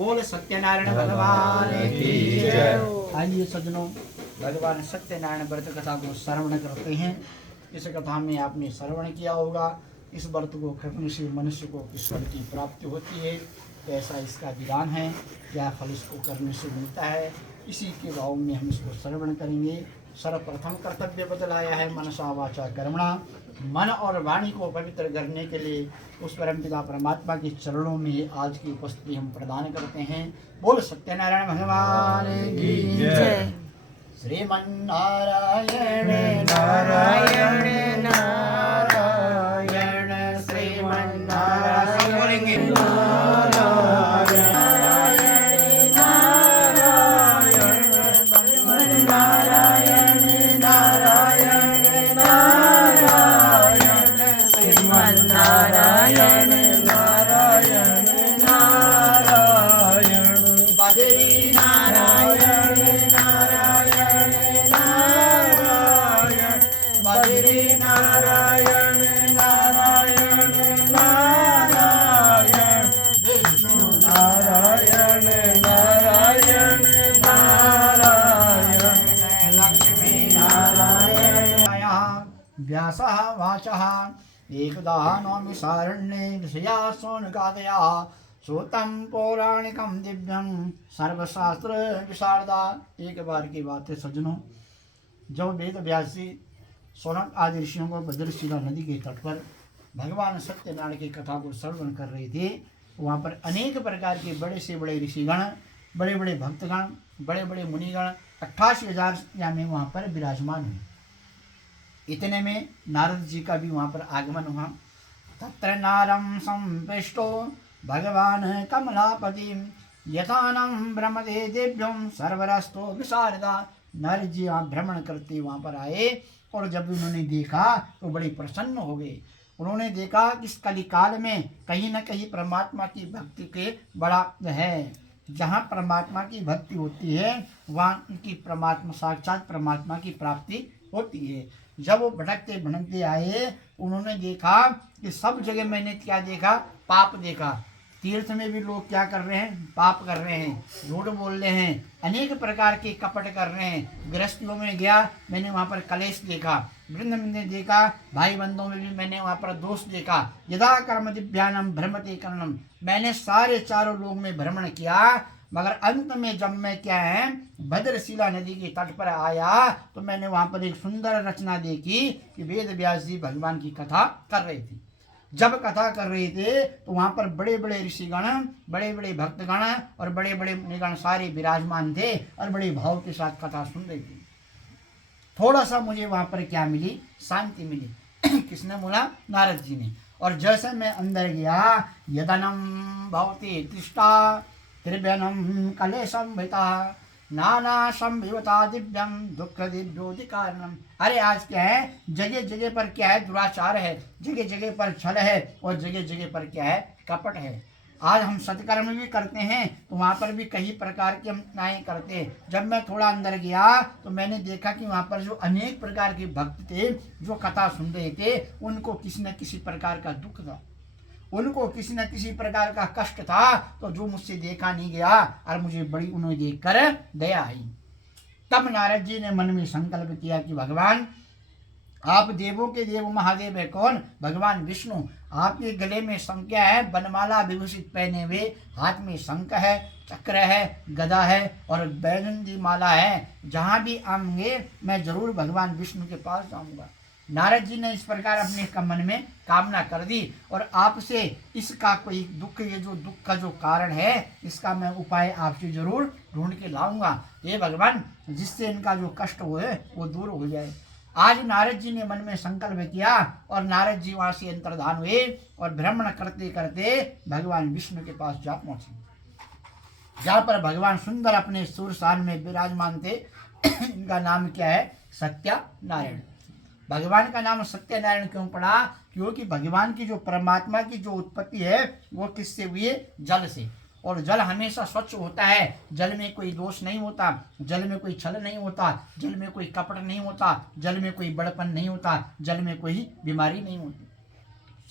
बोल सत्यनारायण भगवान की जय। आइए सज्जनों, भगवान सत्यनारायण व्रत कथा को श्रवण करते हैं। इस कथा में आपने श्रवण किया होगा, इस व्रत को करने से मनुष्य को ईश्वर की प्राप्ति होती है, कैसा इसका विधान है, क्या फल इसको करने से मिलता है, इसी के भाव में हम इसको श्रवण करेंगे। सर्वप्रथम कर्तव्य बतलाया है मनसा वाचा कर्मणा, मन और वाणी को पवित्र करने के लिए उस परमपिता परमात्मा के चरणों में आज की उपस्थिति हम प्रदान करते हैं। बोल सत्यनारायण भगवान की जय। श्रीमन्नारायण नारायण नारायण श्रीमन्नारायण बोलेंगे व्यासः वाचः एकदा नौमि सारण्ये ऋषया सोनकादया श्रुतं पौराणिकं दिव्यं सर्वशास्त्र विशारदा। एक बार की बात है सज्जनों, जब वेद व्यास जी सोनक आदि ऋषियों को भद्रशिला नदी के तट पर भगवान सत्यनारायण की कथा को श्रवण कर रहे थे, वहाँ पर अनेक प्रकार के बड़े से बड़े ऋषिगण, बड़े बड़े भक्तगण, बड़े बड़े मुनिगण 88,000 या में वहाँ पर विराजमान हुए। इतने में नारद जी का भी वहाँ पर आगमन हुआ। तत्र नारं संपृष्टो भगवान कमलापति यथानं भ्रमते दिव्यं सर्वरस्तो विशारदा। नारद जी वहाँ भ्रमण करते वहाँ पर आए और जब उन्होंने देखा तो बड़े प्रसन्न हो गए। उन्होंने देखा कि इस कलिकाल में कहीं न कहीं परमात्मा की भक्ति के बड़ा है, जहाँ परमात्मा की भक्ति होती है वहाँ उनकी परमात्मा साक्षात परमात्मा की प्राप्ति होती है। जब वो भटकते भटकते आए, उन्होंने देखा कि सब जगह मैंने क्या देखा, पाप देखा। तीर्थ में भी लोग क्या कर रहे हैं, पाप कर रहे हैं, झूठ बोल रहे हैं, अनेक प्रकार के कपट कर रहे हैं। गृहस्थियों में गया, मैंने वहाँ पर कलेश देखा। वृंद में देखा, भाई बंधुओं में भी मैंने वहाँ पर दोष देखा। यदा कर्म दिव्यानम भ्रमते कर्णम, मैंने सारे चारों लोग में भ्रमण किया, मगर अंत में जब मैं क्या है भद्रशिला नदी के तट पर आया तो मैंने वहाँ पर एक सुंदर रचना देखी कि वेद व्यास जी भगवान की कथा कर रहे थे। जब कथा कर रहे थे तो वहाँ पर बड़े बड़े ऋषिगण, बड़े बड़े भक्तगण और बड़े बड़े मुनिगण सारे विराजमान थे और बड़े भाव के साथ कथा सुन रहे थे। थोड़ा सा मुझे वहाँ पर क्या मिली, शांति मिली। किसने बोला? नारद जी ने। और जैसे मैं अंदर गया, यदनम भवति तिष्ठा त्रिभ्यनम कलेशम भिता नाना संभिवता दिव्यम दुख दिव्योदि कारणम। अरे आज क्या है, जगह जगह पर क्या है, दुराचार है, जगह जगह पर छल है और जगह जगह पर क्या है, कपट है। आज हम सत्कर्म भी करते हैं तो वहाँ पर भी कई प्रकार के हम न्याय करते हैं। जब मैं थोड़ा अंदर गया तो मैंने देखा कि वहाँ पर जो अनेक प्रकार के भक्त थे जो कथा सुन रहे थे, उनको किसी न किसी प्रकार का दुख था, उनको किसी न किसी प्रकार का कष्ट था, तो जो मुझसे देखा नहीं गया और मुझे बड़ी उन्हें देखकर दया आई। तब नारद जी ने मन में संकल्प किया कि भगवान आप देवों के देव महादेव है। कौन? भगवान विष्णु। आपके गले में संज्ञा है, बनमाला विभूषित पहने हुए, हाथ में शंख है, चक्र है, गदा है और बैगंदी माला है। जहाँ भी आएंगे मैं जरूर भगवान विष्णु के पास जाऊंगा। नारद जी ने इस प्रकार अपने मन में कामना कर दी और आपसे इसका कोई दुख, ये जो दुख का जो कारण है, इसका मैं उपाय आपसे जरूर ढूंढ के लाऊंगा। ये भगवान, जिससे इनका जो कष्ट हुए वो दूर हो जाए। आज नारद जी ने मन में संकल्प किया और नारद जी वहाँ से अंतर्धान हुए और भ्रमण करते करते भगवान विष्णु के पास जा पहुँचे, जहाँ पर भगवान सुंदर अपने सूरसान में विराजमान थे। इनका नाम क्या है? सत्यनारायण। भगवान का नाम सत्यनारायण क्यों पड़ा? क्योंकि भगवान की जो परमात्मा की जो उत्पत्ति है वो किससे हुई है? जल से। और जल हमेशा स्वच्छ होता है, जल में कोई दोष नहीं होता, जल में कोई छल नहीं होता, जल में कोई कपट नहीं होता, जल में कोई बड़पन नहीं होता, जल में कोई बीमारी नहीं होती।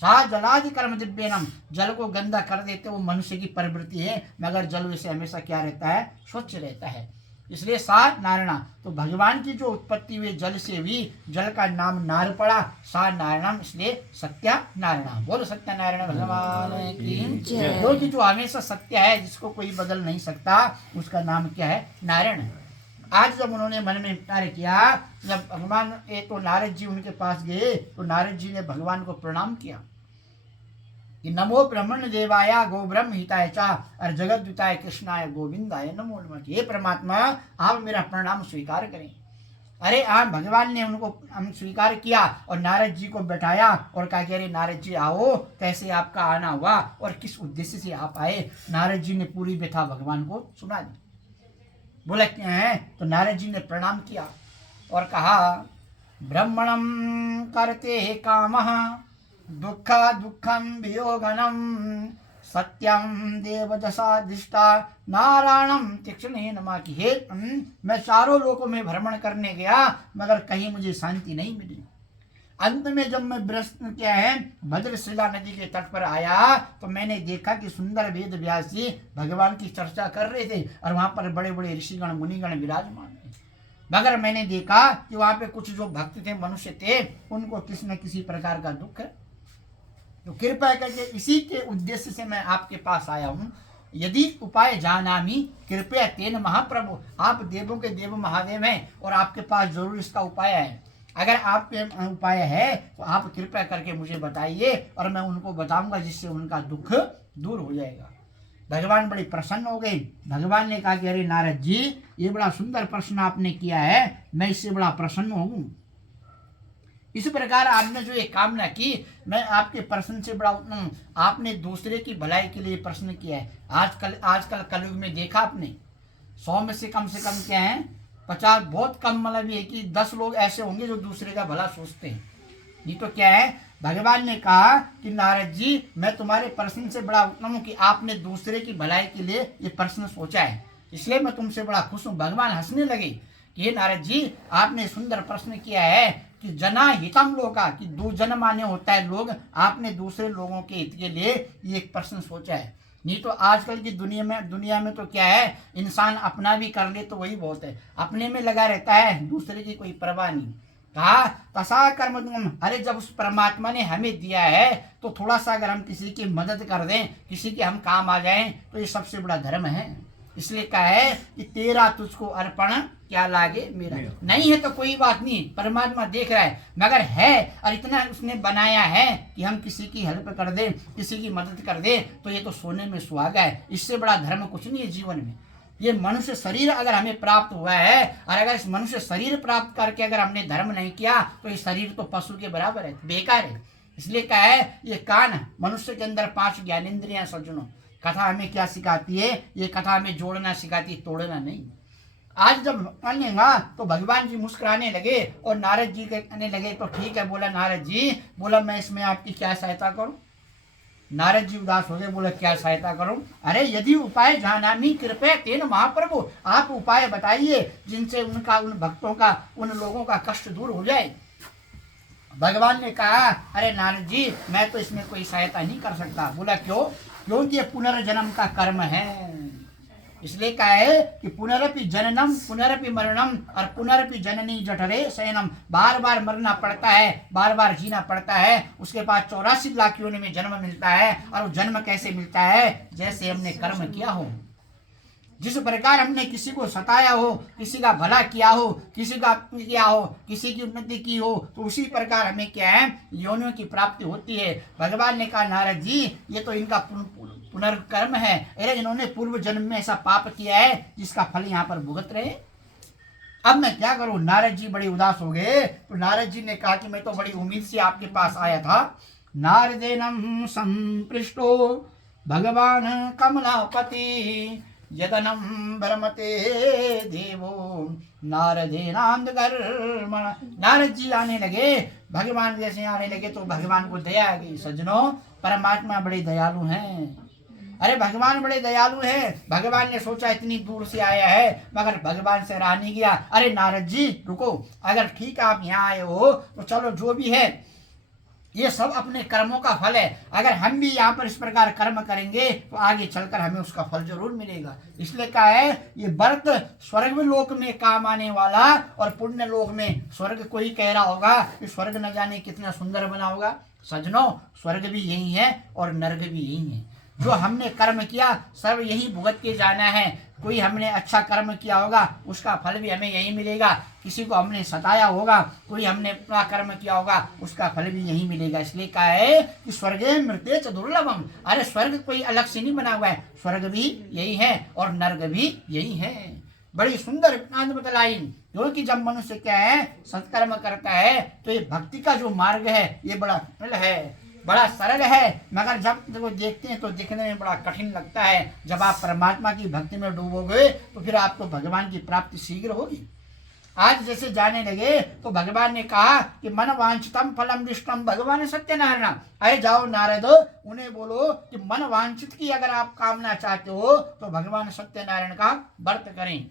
सा जलादि कर्म दिव्यनम, जल को गंदा कर देते वो मनुष्य की प्रवृत्ति है, मगर जल से हमेशा क्या रहता है, स्वच्छ रहता है। इसलिए सा नारायणा, तो भगवान की जो उत्पत्ति हुई जल से हुई, जल का नाम नार पड़ा, सा नारायणम, इसलिए सत्य नारायणा। बोलो सत्य नारायण भगवान की जय। जो कि जो हमेशा सत्य है, जिसको कोई बदल नहीं सकता, उसका नाम क्या है, नारायण। आज जब उन्होंने मन में विचार किया, जब भगवान तो नारद जी उनके पास गए, तो नारद जी ने भगवान को प्रणाम किया कि नमो ब्रह्मण देवाय गो ब्रह्म हिताय चा और जगत दुताय कृष्णाय गोविंदाय नमो नमः। हे परमात्मा, आप मेरा प्रणाम स्वीकार करें। अरे आप भगवान ने उनको हम स्वीकार किया और नारद जी को बैठाया और कहा कि अरे नारद जी आओ, कैसे आपका आना हुआ और किस उद्देश्य से आप आए। नारद जी ने पूरी व्यथा भगवान को सुना दी। बोला क्या है, तो नारद जी ने प्रणाम किया और कहा ब्रह्मणम करते कामः दुख दुखम वियोगनम सत्यम देवदशाधिष्ठा नारायणम तीक्ष्णे नमा की। हे मैं चारों लोकों में भ्रमण करने गया, मगर कहीं मुझे शांति नहीं मिली। अंत में जब मैं क्या है भद्रशिला नदी के तट पर आया, तो मैंने देखा कि सुंदर वेद व्यास जी भगवान की चर्चा कर रहे थे और वहां पर बड़े बड़े ऋषिगण मुनिगण विराजमान थे। मगर मैंने देखा कि वहां पे कुछ जो भक्त थे, मनुष्य थे, उनको किसी न किसी प्रकार का दुख है। तो कृपया करके इसी के उद्देश्य से मैं आपके पास आया हूँ। यदि उपाय जानामि कृपया तेन महाप्रभु, आप देवों के देव महादेव हैं और आपके पास जरूर इसका उपाय है। अगर आपके उपाय है तो आप कृपया करके मुझे बताइए और मैं उनको बताऊंगा, जिससे उनका दुख दूर हो जाएगा। भगवान बड़ी प्रसन्न हो गई। भगवान ने कहा कि अरे नारद जी, ये बड़ा सुंदर प्रश्न आपने किया है, मैं इससे बड़ा प्रसन्न हूँ। इस प्रकार आपने जो एक कामना की, मैं आपके प्रश्न से बड़ा आपने दूसरे की भलाई के लिए प्रश्न किया है। आजकल कलयुग में देखा आपने 100 में से कम क्या है 50, बहुत कम, मतलब ये कि 10 लोग ऐसे होंगे जो दूसरे का भला सोचते हैं। नहीं तो क्या है, भगवान ने कहा कि नारद जी, मैं तुम्हारे प्रश्न से बड़ा उत्तम हूँ कि आपने दूसरे की भलाई के लिए ये प्रश्न सोचा है, इसलिए मैं तुमसे बड़ा खुश हूँ। भगवान हंसने लगे कि हे नारद जी, आपने सुंदर प्रश्न किया है कि जना हितम लोका, कि दो जन माने होता है लोग, आपने दूसरे लोगों के हित के लिए ये एक प्रश्न सोचा है। नहीं तो आजकल की दुनिया में तो क्या है, इंसान अपना भी कर ले तो वही बहुत है, अपने में लगा रहता है, दूसरे की कोई परवाह नहीं। कहा तसा कर्म तुम, अरे जब उस परमात्मा ने हमें दिया है तो थोड़ा सा अगर हम किसी की मदद कर दें, किसी के हम काम आ जाएं, तो ये सबसे बड़ा धर्म है। इसलिए कहा है कि तेरा तुझको अर्पण क्या लागे मेरा। नहीं है तो कोई बात नहीं, परमात्मा देख रहा है, मगर है और इतना उसने बनाया है कि हम किसी की हेल्प कर दे, किसी की मदद कर दे, तो ये तो सोने में सुहागा है। इससे बड़ा धर्म कुछ नहीं है जीवन में। ये मनुष्य शरीर अगर हमें प्राप्त हुआ है, और अगर इस मनुष्य शरीर प्राप्त करके अगर हमने धर्म नहीं किया, तो ये शरीर तो पशु के बराबर है, बेकार है। इसलिए कहा है ये कान, मनुष्य के अंदर 5 ज्ञानेंद्रियां सज्जनों। कथा हमें क्या सिखाती है, ये कथा हमें जोड़ना सिखाती है, तोड़ना नहीं। आज जब बनेगा तो भगवान जी मुस्कुराने लगे और नारद जी कहने लगे तो ठीक है। बोला नारद जी, बोला मैं इसमें आपकी क्या सहायता करूं। नारद जी उदास हो गए, बोले क्या सहायता करूं। अरे यदि उपाय जानामि कृपया तेन महाप्रभु, आप उपाय बताइए जिनसे उनका, उन भक्तों का, उन लोगों का कष्ट दूर हो जाए। भगवान ने कहा अरे नारद जी, मैं तो इसमें कोई सहायता नहीं कर सकता। बोला क्यों? क्योंकि ये पुनर्जन्म का कर्म है। इसलिए कहा है कि पुनरपि जननम पुनरपि मरणम और पुनरपि जननी जठरे शयनम, बार बार मरना पड़ता है, बार बार जीना पड़ता है। उसके बाद 84 लाख योनि में जन्म मिलता है। और वो जन्म कैसे मिलता है? जैसे हमने कर्म किया हो। जिस प्रकार हमने किसी को सताया हो, किसी का भला किया हो, किसी का किया हो, किसी की उन्नति की हो, तो उसी प्रकार हमें क्या है, योनियों की प्राप्ति होती है। भगवान ने कहा नारद जी, ये तो इनका पुनर्कर्म है। अरे इन्होंने पूर्व जन्म में ऐसा पाप किया है जिसका फल यहाँ पर भुगत रहे। अब मैं क्या करूं? नारद जी बड़े उदास हो गए। तो नारद जी ने कहा कि मैं तो बड़ी उम्मीद से आपके पास आया था। नारदेनम संपृष्टो भगवान कमलापति यदनम ब्रह्मते देवो नारदेनांधकर्मण। नारद जी आने लगे, भगवान जैसे आने लगे तो भगवान को दया आ गई। सज्जनों, परमात्मा बड़े दयालु हैं। अरे भगवान बड़े दयालु हैं। भगवान ने सोचा इतनी दूर से आया है, मगर भगवान से रहा नहीं गया। अरे नारद जी रुको, अगर ठीक आप यहाँ आए हो तो चलो जो भी है ये सब अपने कर्मों का फल है। अगर हम भी यहाँ पर इस प्रकार कर्म करेंगे तो आगे चलकर हमें उसका फल जरूर मिलेगा। इसलिए कहा है ये व्रत स्वर्ग लोक में काम आने वाला, और पुण्य लोक में स्वर्ग कोई कह रहा होगा कि स्वर्ग न जाने कितना सुंदर बना होगा। सजनों, स्वर्ग भी यही है और नर्क भी यही है। जो हमने कर्म किया सब यही भुगत के जाना है। कोई हमने अच्छा कर्म किया होगा उसका फल भी हमें यही मिलेगा, किसी को हमने सताया होगा, कोई हमने अपना कर्म किया होगा उसका फल भी यही मिलेगा। इसलिए कहा है कि स्वर्गे मृत्य च दुर्लभम। अरे स्वर्ग कोई अलग से नहीं बना हुआ है, स्वर्ग भी यही है और नर्क भी यही है। बड़ी सुंदर वेदांत बतलाई, क्योंकि जब मनुष्य क्या है सत्कर्म करता है तो ये भक्ति का जो मार्ग है ये बड़ा सरल है, बड़ा सरल है, मगर जब वो देखते हैं तो दिखने में बड़ा कठिन लगता है। जब आप परमात्मा की भक्ति में डूबोगे तो फिर आपको भगवान की प्राप्ति शीघ्र होगी। आज जैसे जाने लगे तो भगवान ने कहा कि मन वांछितम फलम दृष्टम भगवान सत्यनारायण। अरे जाओ नारद, उन्हें बोलो कि मन वांछित की अगर आप कामना चाहते हो तो भगवान सत्यनारायण का व्रत करें,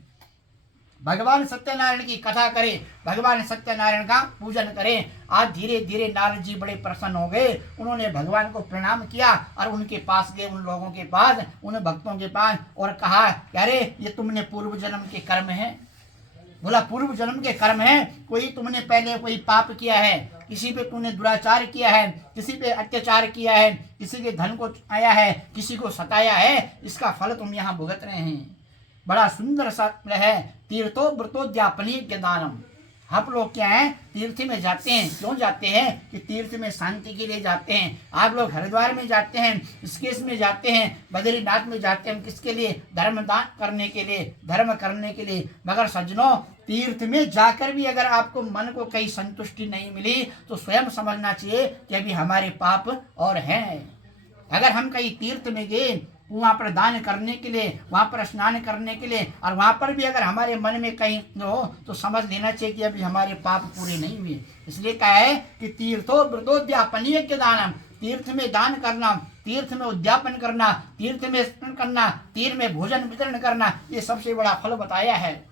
भगवान सत्यनारायण की कथा करें, भगवान सत्यनारायण का पूजन करें। आज धीरे धीरे नारद जी बड़े प्रसन्न हो गए, उन्होंने भगवान को प्रणाम किया और उनके पास गए, उन लोगों के पास, उन भक्तों के पास, और कहा अरे ये तुमने पूर्व जन्म के कर्म है। बोला पूर्व जन्म के कर्म है, कोई तुमने पहले कोई पाप किया है, किसी पे तुमने दुराचार किया है, किसी पे अत्याचार किया है, किसी के धन को आया है, किसी को सताया है, इसका फल तुम यहाँ भुगत रहे हैं। बड़ा सुंदर सा है, तीर्थो व्रतोद्यापनी दानम। हम लोग क्या है तीर्थ में जाते हैं, क्यों जाते हैं कि तीर्थ में शांति के लिए जाते हैं। आप लोग हरिद्वार में जाते हैं, ऋषिकेश में जाते हैं, बद्रीनाथ में जाते हैं, किसके लिए? धर्म दान करने के लिए, धर्म करने के लिए। मगर सज्जनों, तीर्थ में जाकर भी अगर आपको मन को कहीं संतुष्टि नहीं मिली तो स्वयं समझना चाहिए कि अभी हमारे पाप और हैं। अगर हम कहीं तीर्थ में गए वहाँ पर दान करने के लिए, वहाँ पर स्नान करने के लिए, और वहाँ पर भी अगर हमारे मन में कहीं हो तो समझ लेना चाहिए कि अभी हमारे पाप पूरे नहीं हुए। इसलिए कहा है कि तीर्थो व्रतोद्यापनीय के दानम, तीर्थ में दान करना, तीर्थ में उद्यापन करना, तीर्थ में स्नान करना, तीर्थ में भोजन वितरण करना, ये सबसे बड़ा फल बताया है।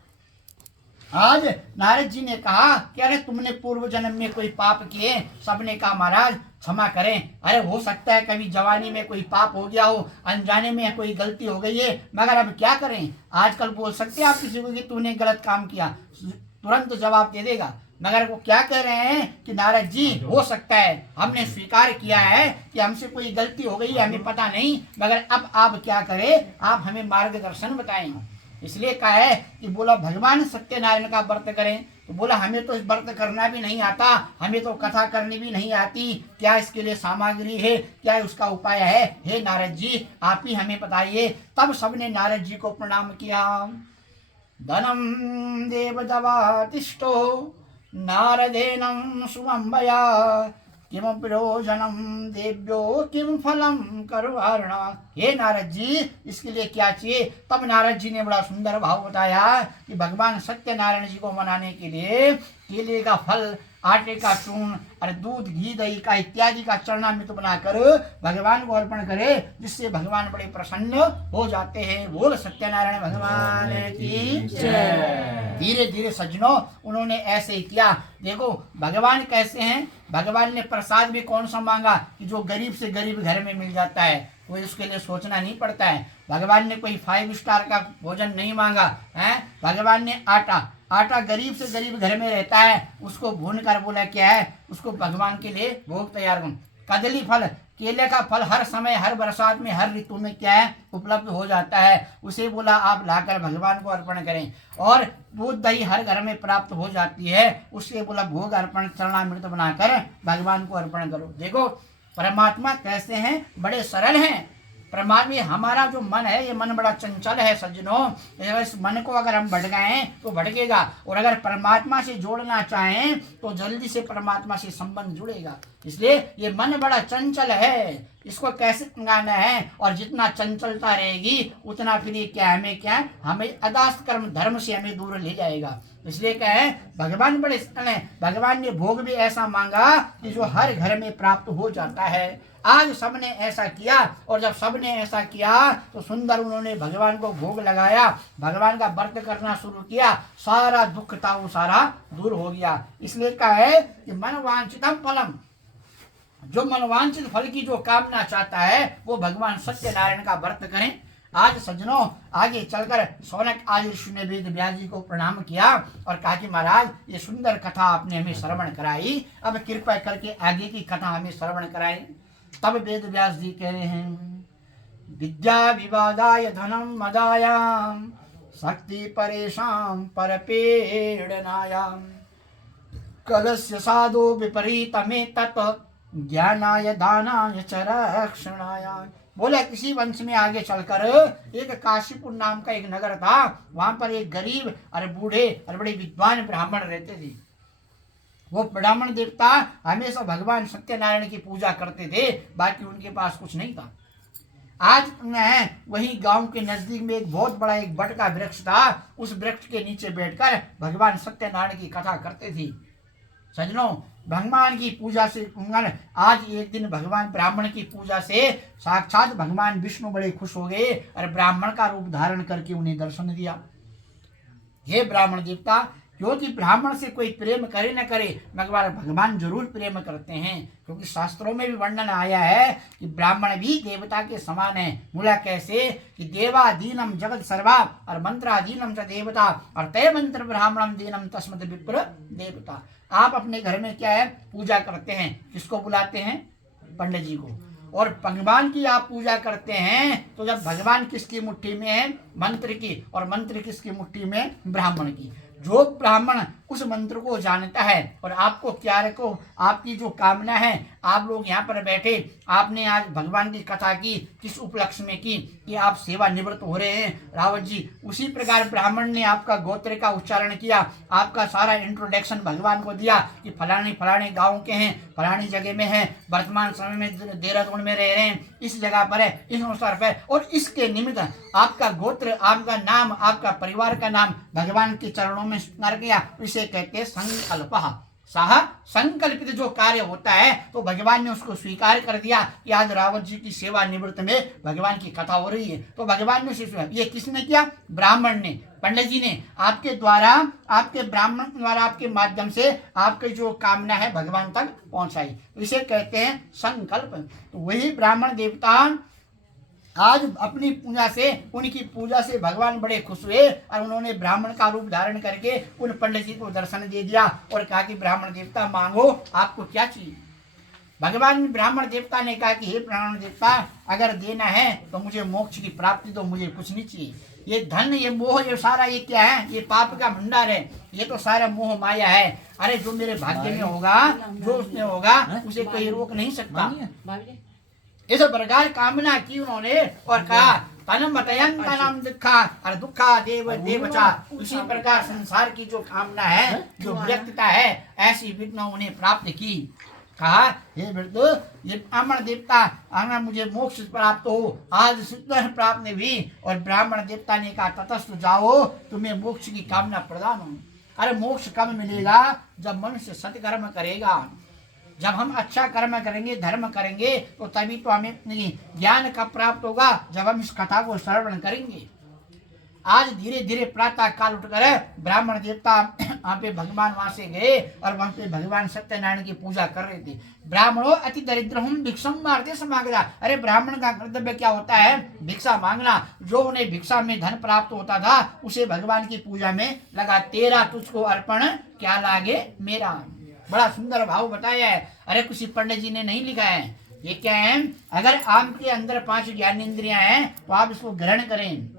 आज नारद जी ने कहा कि अरे तुमने पूर्व जन्म में कोई पाप किए। सबने कहा महाराज क्षमा करें। अरे हो सकता है कभी जवानी में कोई पाप हो गया हो, अनजाने में कोई गलती हो गई है, मगर अब क्या करें। आजकल बोल सकते हैं आप किसी को कि तूने गलत काम किया, तुरंत जवाब दे देगा। मगर वो क्या कह रहे हैं कि नारद जी हो सकता है हमने स्वीकार किया है कि हमसे कोई गलती हो गई है, हमें पता नहीं, मगर अब आप क्या करें, आप हमें मार्गदर्शन बताएं। इसलिए कहा है कि बोला भगवान सत्यनारायण का व्रत करें। तो बोला हमें तो इस व्रत करना भी नहीं आता, हमें तो कथा करनी भी नहीं आती, क्या इसके लिए सामग्री है, क्या उसका उपाय है? हे नारद जी आप ही हमें बताइए। तब सबने नारद जी को प्रणाम किया। धनम देवदवातिष्ठो नारदेनं सुमंबया किम प्रयोजनम देव्यो किम फलम करुवारण। हे नारद जी इसके लिए क्या चाहिए? तब नारद जी ने बड़ा सुंदर भाव बताया कि भगवान सत्यनारायण जी को मनाने के लिए केले का फल, आटे का चूर्ण और दूध, घी, दही का इत्यादि का चरणामृत बनाकर भगवान को अर्पण करे, जिससे भगवान बड़े प्रसन्न हो जाते हैं। बोल सत्यनारायण भगवान की जय। धीरे धीरे सज्जनों उन्होंने ऐसे ही किया। देखो भगवान कैसे हैं, भगवान ने प्रसाद भी कौन सा मांगा कि जो गरीब से गरीब घर में मिल जाता है, कोई उसके लिए सोचना नहीं पड़ता है। भगवान ने कोई 5 स्टार का भोजन नहीं मांगा है। भगवान ने आटा गरीब से गरीब घर में रहता है, उसको भून कर बोला क्या है, उसको भगवान के लिए भोग तैयार करो। कदली फल, केले का फल हर समय, हर बरसात में, हर ऋतु में क्या है उपलब्ध हो जाता है, उसे बोला आप लाकर भगवान को अर्पण करें। और दूध, दही हर घर में प्राप्त हो जाती है, उससे बोला भोग अर्पण चरणामृत बनाकर भगवान को अर्पण करो। देखो परमात्मा कैसे हैं, बड़े सरल हैं। परमात्मा, हमारा जो मन है ये मन बड़ा चंचल है सज्जनों। इस मन को अगर हम भटकाएं तो भटकेगा, और अगर परमात्मा से जोड़ना चाहें तो जल्दी से परमात्मा से संबंध जुड़ेगा। इसलिए ये मन बड़ा चंचल है, इसको कैसे मंगाना है, और जितना चंचलता रहेगी उतना फिर ये क्या हमें अदास्त कर्म धर्म से हमें दूर ले जाएगा। इसलिए क्या है भगवान बड़े सरल हैं। भगवान ने भोग भी ऐसा मांगा कि जो हर घर में प्राप्त हो जाता है। आज सबने ऐसा किया, और जब सबने ऐसा किया तो सुंदर उन्होंने भगवान को भोग लगाया, भगवान का व्रत करना शुरू किया, सारा दुख था वो सारा दूर हो गया। इसलिए कहा है कि मन वांछितम फलम, जो मनवांछित फल की जो कामना चाहता है वो भगवान सत्यनारायण का व्रत करें। आज सज्जनों, आगे चलकर सौनक आदि ऋषि ने वेद व्यास जी को प्रणाम किया और कहा कि महाराज ये सुंदर कथा आपने हमें श्रवण कराई, अब कृपा करके आगे की कथा हमें श्रवण कराएं। तब वेद व्यास जी कह रहे हैं, विद्या विवादाय धनम मदायाम शक्ति परेशान परपीडनायाम कलस्य साधो विपरीतमे तत् ज्ञानाय दानाय च रक्षणाय। बोले किसी वंश में आगे चलकर एक काशीपुर नाम का एक नगर था। वहां पर एक गरीब और बूढ़े और बड़े विद्वान ब्राह्मण रहते थे। वो ब्राह्मण देवता हमेशा भगवान सत्यनारायण की पूजा करते थे, बाकी उनके पास कुछ नहीं था। आज वही गांव के नजदीक में एक बहुत बड़ा एक बट का वृक्ष था। उस वृक्ष के नीचे बैठकर भगवान सत्यनारायण की कथा करते थे। सज्जनों, भगवान की पूजा से आज एक दिन भगवान ब्राह्मण की पूजा से साक्षात भगवान विष्णु बड़े खुश हो गए और ब्राह्मण का रूप धारण करके उन्हें दर्शन दिया। हे ब्राह्मण देवता, क्योंकि ब्राह्मण से कोई प्रेम करे न करे मगर भगवान जरूर प्रेम करते हैं, क्योंकि शास्त्रों में भी वर्णन आया है कि ब्राह्मण भी देवता के समान है। मूला कैसे कि देवादीनम जगत सर्वा और मंत्रादीनम च देवता और तय मंत्र ब्राह्मणम दीनम तस्मत विप्र देवता। आप अपने घर में क्या है पूजा करते हैं, किसको बुलाते हैं? पंडित जी को। और भगवान की आप पूजा करते हैं तो जब भगवान किसकी मुट्ठी में है? मंत्र की। और मंत्र किसकी मुट्ठी में? ब्राह्मण की। जो ब्राह्मण उस मंत्र को जानता है और आपको क्या रखो, आपकी जो कामना है, आप लोग यहाँ पर बैठे, आपने आज भगवान की कथा की, किस उपलक्ष्य में की कि आप सेवा निवृत्त हो रहे हैं रावत जी, उसी प्रकार ब्राह्मण ने आपका गोत्र का उच्चारण किया, आपका सारा इंट्रोडक्शन भगवान को दिया कि फलाने फलाने गाँव के हैं, फलानी जगह में है, वर्तमान समय में देहरादून में रह रहे हैं, इस जगह पर है, इस अवसर पर, और इसके निमित्त आपका गोत्र, आपका नाम, आपका परिवार का नाम भगवान के चरणों में स्मरण किया। इसे कहते हैं संकल्प। साह संकल्पित जो कार्य होता है तो भगवान ने उसको स्वीकार कर दिया कि आज रावत जी की सेवा निवृत्त में भगवान की कथा हो रही है, तो भगवान ने ये किसने किया? ब्राह्मण ने, पंडित जी ने आपके द्वारा, आपके ब्राह्मण द्वारा, आपके माध्यम से आपकी जो कामना है भगवान तक पहुंचाई। इसे कहते हैं संकल्प। तो वही ब्राह्मण देवता आज अपनी पूजा से, उनकी पूजा से भगवान बड़े खुश हुए और उन्होंने ब्राह्मण का रूप धारण करके उन पंडित जी को दर्शन दे दिया और कहा कि ब्राह्मण देवता मांगो, आपको क्या चाहिए? भगवान ब्राह्मण देवता ने कहा कि हे ब्राह्मण देवता, अगर देना है तो मुझे मोक्ष की प्राप्ति दो, मुझे कुछ नहीं चाहिए। ये धन, ये मोह, ये सारा ये क्या है? ये पाप का भंडार है, ये तो सारा मोह माया है। अरे जो मेरे भाग्य में होगा, जो उसमें होगा, उसे कोई रोक नहीं सकता। इस प्रकार कामना की उन्होंने और कहा तनम तयंतनम दुखा और दुखा देव देवचा। उसी प्रकार संसार की जो कामना है, जो व्यक्तता है, ऐसी विघ्न उन्हें प्राप्त की। कहा हे वृद्ध, ये ब्राह्मण देवता, अगर मुझे मोक्ष प्राप्त हो, आज सिद्ध प्राप्त हुई। और ब्राह्मण देवता ने कहा ततस्थ जाओ, तुम्हें मोक्ष की कामना प्रदान हो। अरे मोक्ष कब मिलेगा? जब मनुष्य सत्कर्म करेगा, जब हम अच्छा कर्म करेंगे, धर्म करेंगे, तो तभी तो हमें ज्ञान कब प्राप्त होगा? जब हम इस कथा को श्रवण करेंगे। आज धीरे धीरे प्रातः काल उठकर ब्राह्मण देवता वहाँ पे भगवान वहां से गए और वहां पे भगवान सत्यनारायण की पूजा कर रहे थे। ब्राह्मणों अति दरिद्र हम भिक्षम मारते समागता। अरे ब्राह्मण का कर्तव्य क्या होता है? भिक्षा मांगना। जो उन्हें भिक्षा में धन प्राप्त होता था उसे भगवान की पूजा में लगा। तेरा तुझको अर्पण क्या लागे मेरा। बड़ा सुंदर भाव बताया है। अरे किसी पंडित जी ने नहीं लिखा है। ये क्या है? अगर आपके अंदर 5 ज्ञानेंद्रियां हैं तो आप इसको ग्रहण करें।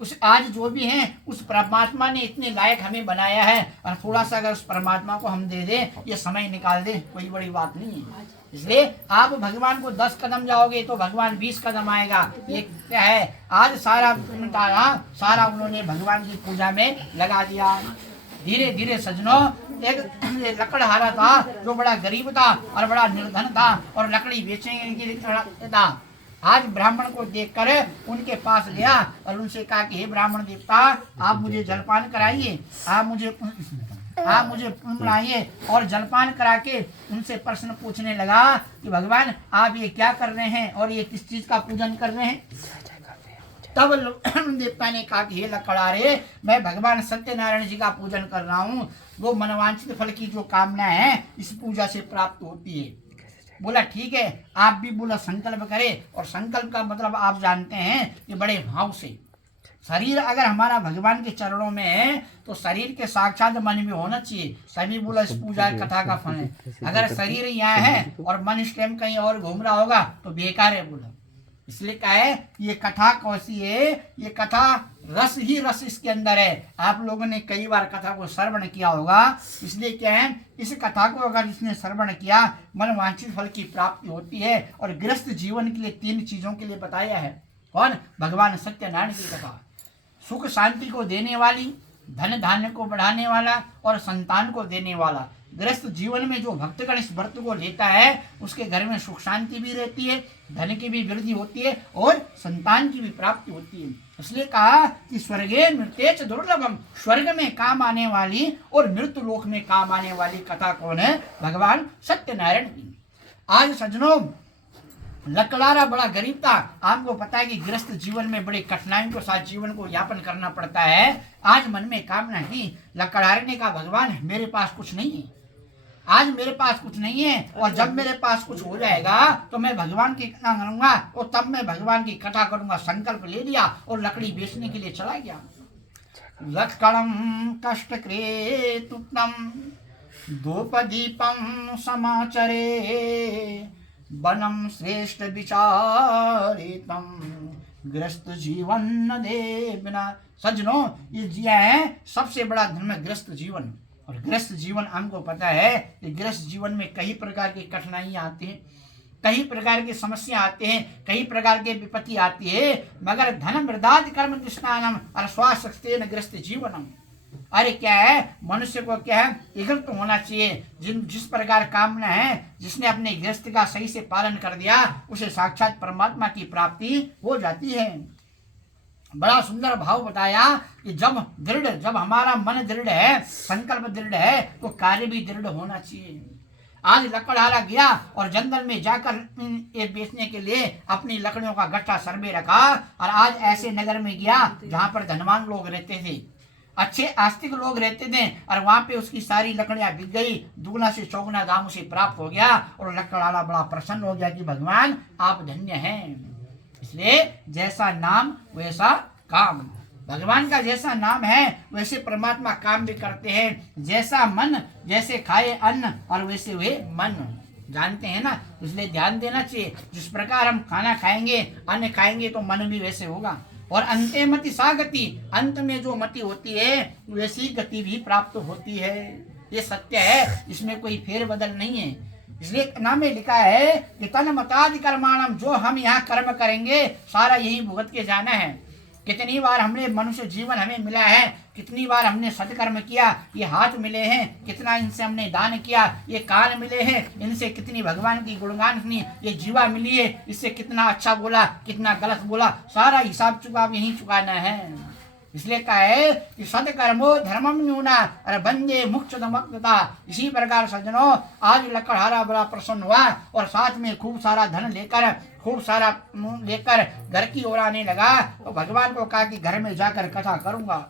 उस आज जो भी हैं उस परमात्मा ने इतने लायक हमें बनाया है, और थोड़ा सा अगर उस परमात्मा को हम दे दें, ये समय निकाल दें, कोई बड़ी बात नहीं है। इसलिए आप भगवान को 10 कदम जाओगे तो भगवान 20 कदम आएगा। ये क्या है? आज सारा उन्होंने भगवान की पूजा में लगा दिया। धीरे धीरे सज्जनों, एक लकड़हारा था जो बड़ा गरीब था और बड़ा निर्धन था और लकड़ी बेचने के लिए था। आज ब्राह्मण को देखकर उनके पास गया और उनसे कहा कि हे ब्राह्मण देवता, आप मुझे जलपान कराइए, आप मुझे बुलाइए। और जलपान करा के उनसे प्रश्न पूछने लगा कि भगवान आप ये क्या कर रहे हैं और ये किस चीज का पूजन कर रहे हैं? तब देवता ने कहा कि हे लकड़हारे, मैं भगवान सत्यनारायण जी का पूजन कर रहा हूँ। वो मनवांछित फल की जो कामना है इस पूजा से प्राप्त होती है। बोला ठीक है, आप भी बोला संकल्प करें। और संकल्प का मतलब आप जानते हैं कि बड़े भाव से। शरीर अगर हमारा भगवान के चरणों में है तो शरीर के साक्षात मन में होना चाहिए, तभी बोला इस पूजा कथा का फल है। अगर शरीर यहाँ है और मन इस टाइम कहीं और घूम रहा होगा तो बेकार है बोला। इसलिए क्या है, ये कथा कैसी है, ये कथा रस ही रस इसके अंदर है। आप लोगों ने कई बार कथा को श्रवण किया होगा, इसलिए क्या है, इस कथा को अगर इसने श्रवण किया मन वांछित फल की प्राप्ति होती है। और गृहस्थ जीवन के लिए 3 चीजों के लिए बताया है। कौन? भगवान सत्यनारायण की कथा। सुख शांति को देने वाली, धन धान्य को बढ़ाने वाला और संतान को देने वाला। गृहस्थ जीवन में जो भक्तगण इस व्रत को लेता है उसके घर में सुख शांति भी रहती है, धन की भी वृद्धि होती है और संतान की भी प्राप्ति होती है। इसलिए कहा कि स्वर्गे मृतेच दुर्लभम, स्वर्ग में काम आने वाली और मृत्यु लोक में काम आने वाली कथा कौन है? भगवान सत्यनारायण की। आज सज्जनों, लकड़हारा बड़ा गरीब था। आपको पता है कि गृहस्थ जीवन में बड़ी कठिनाइयों के साथ जीवन को यापन करना पड़ता है। आज मन में कामना की, लकड़हारे ने कहा भगवान मेरे पास कुछ नहीं है, आज मेरे पास कुछ नहीं है, और जब मेरे पास कुछ हो जाएगा तो मैं भगवान की कथा करूंगा और तब मैं भगवान की कथा करूंगा। संकल्प ले लिया और लकड़ी बेचने के लिए चला गया। लक्कड़म कष्ट कृतम धूपदीपम समाचरे बनम श्रेष्ठ विचारितम गृहस्थ जीवन न दे बिना। सज्जनों, ये जिया है सबसे बड़ा धर्म है गृहस्थ जीवन। और गृहस्थ जीवन हमको पता है कि गृहस्थ जीवन में कई प्रकार की कठिनाइयां आती हैं, कई प्रकार की समस्या आती हैं, कई प्रकार के विपत्ति आती है, मगर धन मृदादि कर्म कृष्णानम और स्वास्थ्य गृहस्थ जीवनम। अरे क्या है, मनुष्य को क्या है, एकाग्र तो होना चाहिए। जिस प्रकार कामना है, जिसने अपने गृहस्थ का सही से पालन कर दिया उसे साक्षात परमात्मा की प्राप्ति हो जाती है। बड़ा सुंदर भाव बताया कि जब हमारा मन दृढ़ है, संकल्प दृढ़ है, तो कार्य भी दृढ़ होना चाहिए। आज लकड़हारा गया और जंगल में जाकर ये बेचने के लिए अपनी लकड़ियों का गट्ठा सर में रखा, और आज ऐसे नगर में गया जहां पर धनवान लोग रहते थे, अच्छे आस्तिक लोग रहते थे, और वहां पे उसकी सारी लकड़ियां बिक गई, दुगना से चौगुना दाम उसे प्राप्त हो गया। और लकड़हारा बड़ा प्रसन्न हो गया कि भगवान आप धन्य हैं। इसलिए जैसा नाम वैसा काम, भगवान का जैसा नाम है वैसे परमात्मा काम भी करते हैं। जैसा मन, जैसे खाए अन्न और वैसे वे मन, जानते हैं ना। इसलिए ध्यान देना चाहिए, जिस प्रकार हम खाना खाएंगे, अन्न खाएंगे तो मन भी वैसे होगा। और अंते मति सा गति, अंत में जो मति होती है वैसी गति भी प्राप्त होती है। ये सत्य है, इसमें कोई फेर बदल नहीं है। इसलिए नाम में लिखा है कि तन मतादि कर्माणम, जो हम यहाँ कर्म करेंगे सारा यही भुगत के जाना है। कितनी बार हमने मनुष्य जीवन हमें मिला है, कितनी बार हमने सत्कर्म किया, ये हाथ मिले हैं, कितना इनसे हमने दान किया, ये कान मिले हैं, इनसे कितनी भगवान की गुणगान सुनी, ये जीवा मिली है, इससे कितना अच्छा बोला, कितना गलत बोला, सारा हिसाब चुकाव यही चुकाना है। इसलिए कहा है कि सत्कर्मो धर्मम न्यूना और बंदे मुक्षता। इसी प्रकार सज्जनों, आज लकड़हारा बड़ा प्रसन्न हुआ और साथ में खूब सारा धन लेकर, खूब सारा लेकर घर की ओर आने लगा। तो भगवान को कहा कि घर में जाकर कथा करूंगा।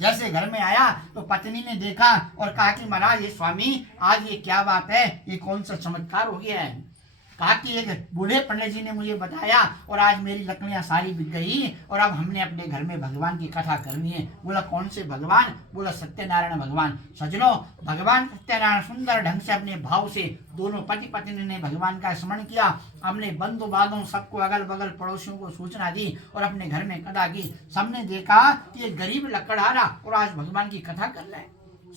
जैसे घर में आया तो पत्नी ने देखा और कहा कि महाराज ये स्वामी, आज ये क्या बात है, ये कौन सा चमत्कार हो गया है। कहा कि एक बूढ़े पंडित जी ने मुझे बताया और आज मेरी लकड़ियां सारी बिक गई और अब हमने अपने घर में भगवान की कथा करनी है। बोला कौन से भगवान? बोला सत्यनारायण भगवान। सजनो, भगवान सत्यनारायण सुंदर ढंग से अपने भाव से दोनों पति पत्नी ने भगवान का स्मरण किया, अपने बंधु बांधों सबको, अगल बगल पड़ोसियों को सूचना दी और अपने घर में कथा की। सबने देखा कि ये गरीब लकड़हारा और आज भगवान की कथा कर रहा है।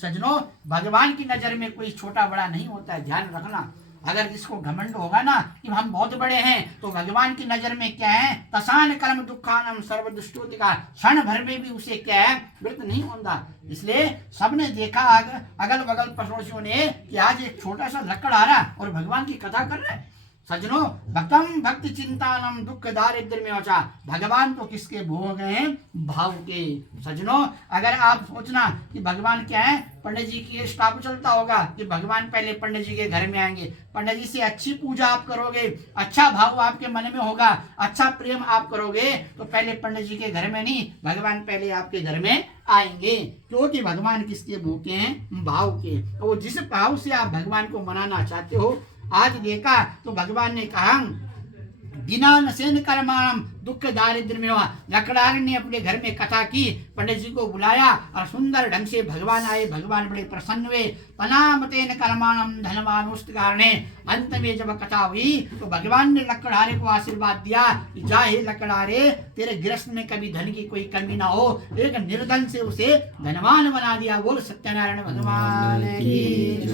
सजनों, भगवान की नजर में कोई छोटा बड़ा नहीं होता है, ध्यान रखना। अगर इसको घमंड होगा ना कि हम बहुत बड़े हैं, तो भगवान की नजर में क्या है, तसान कर्म दुखानम सर्व दुष्टोति का, क्षण भर में भी उसे क्या है, व्रत नहीं होता। इसलिए सबने देखा, अगल बगल पड़ोसियों ने कि आज एक छोटा सा लकड़हारा और भगवान की कथा कर रहा है। सज्जनों, भक्तम भक्ति चिंतानम दुख दारिद्र में औचा। भगवान तो किसके भोग हैं? भाव के। सज्जनों, अगर आप सोचना कि भगवान क्या है, पंडित जी की स्टाफ चलता होगा कि भगवान पहले पंडित जी के घर में आएंगे, पंडित जी से अच्छी पूजा आप करोगे, अच्छा भाव आपके मन में होगा, अच्छा प्रेम आप करोगे, तो पहले पंडित जी के घर में नहीं, भगवान पहले आपके घर में आएंगे। क्योंकि भगवान किसके भूखे हैं? भाव के। तो जिस भाव से आप भगवान को मनाना चाहते हो, आज देखा तो भगवान ने कहा बिना नशेन कर्माणम दुख दारिद्र में हुआ। लकड़हारे ने अपने घर में कथा की, पंडित जी को बुलाया और सुंदर ढंग से भगवान आए, भगवान बड़े प्रसन्न हुए। पनामतेन कर्माणम धनवानुष्ट कारणे। अंत में जब कथा हुई तो भगवान ने लकड़हारे को आशीर्वाद दिया कि जा हे लकड़हारे, तेरे गृहस्थ में कभी धन की कोई कमी ना हो। एक निर्धन से उसे धनवान बना दिया। बोल सत्यनारायण भगवान की।